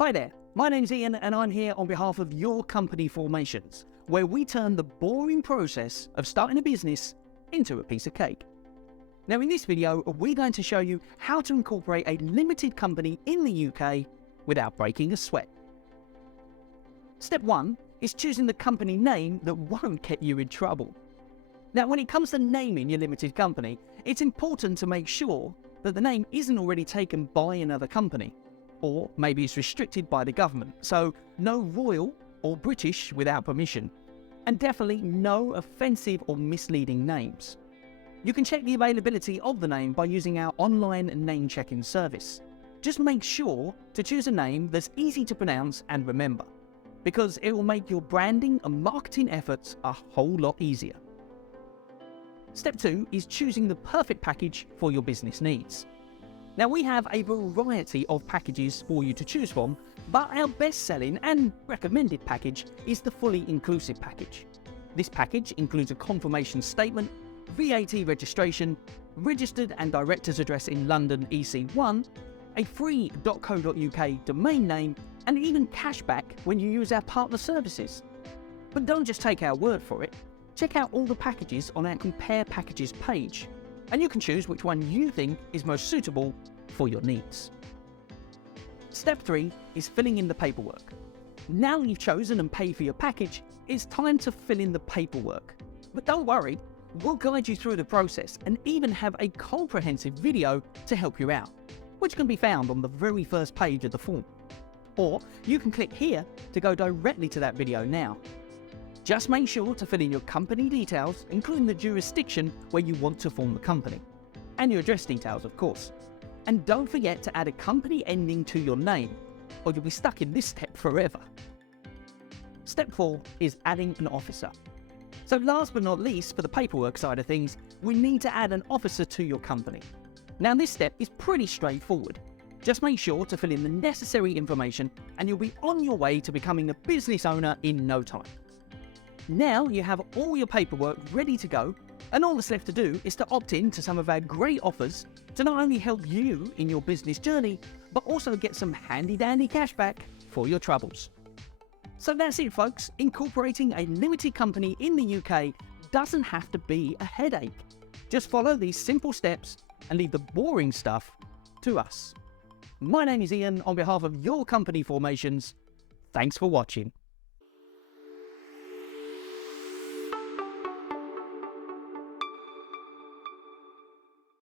Hi there, my name's Ian and I'm here on behalf of Your Company Formations, where we turn the boring process of starting a business into a piece of cake. Now in this video, we're going to show you how to incorporate a limited company in the UK without breaking a sweat. Step 1 is choosing the company name that won't get you in trouble. Now when it comes to naming your limited company, it's important to make sure that the name isn't already taken by another company, or maybe it's restricted by the government, so no royal or British without permission, and definitely no offensive or misleading names. You can check the availability of the name by using our online name checking service. Just make sure to choose a name that's easy to pronounce and remember, because it will make your branding and marketing efforts a whole lot easier. Step 2 is choosing the perfect package for your business needs. Now we have a variety of packages for you to choose from, but our best-selling and recommended package is the fully inclusive package. This package includes a confirmation statement, VAT registration, registered and director's address in London EC1, a free .co.uk domain name, and even cashback when you use our partner services. But don't just take our word for it. Check out all the packages on our Compare Packages page, and you can choose which one you think is most suitable for your needs. Step 3 is filling in the paperwork. Now you've chosen and paid for your package, it's time to fill in the paperwork. But don't worry, we'll guide you through the process and even have a comprehensive video to help you out, which can be found on the very first page of the form. Or you can click here to go directly to that video now. Just make sure to fill in your company details, including the jurisdiction where you want to form the company, and your address details, of course. And don't forget to add a company ending to your name, or you'll be stuck in this step forever. Step 4 is adding an officer. So last but not least, for the paperwork side of things, we need to add an officer to your company. Now this step is pretty straightforward. Just make sure to fill in the necessary information and you'll be on your way to becoming a business owner in no time. Now you have all your paperwork ready to go, and all that's left to do is to opt in to some of our great offers to not only help you in your business journey, but also get some handy dandy cash back for your troubles. So that's it folks, incorporating a limited company in the UK doesn't have to be a headache. Just follow these simple steps and leave the boring stuff to us. My name is Ian on behalf of Your Company Formations. Thanks for watching.